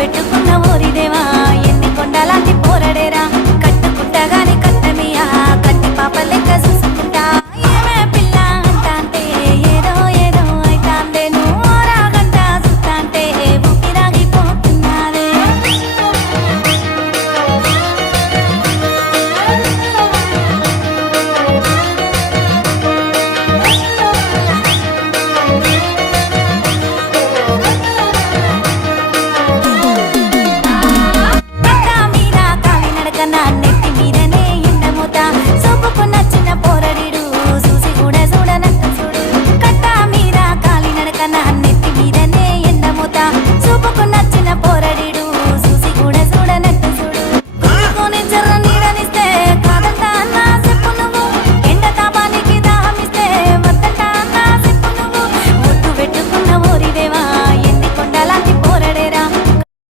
விட்டு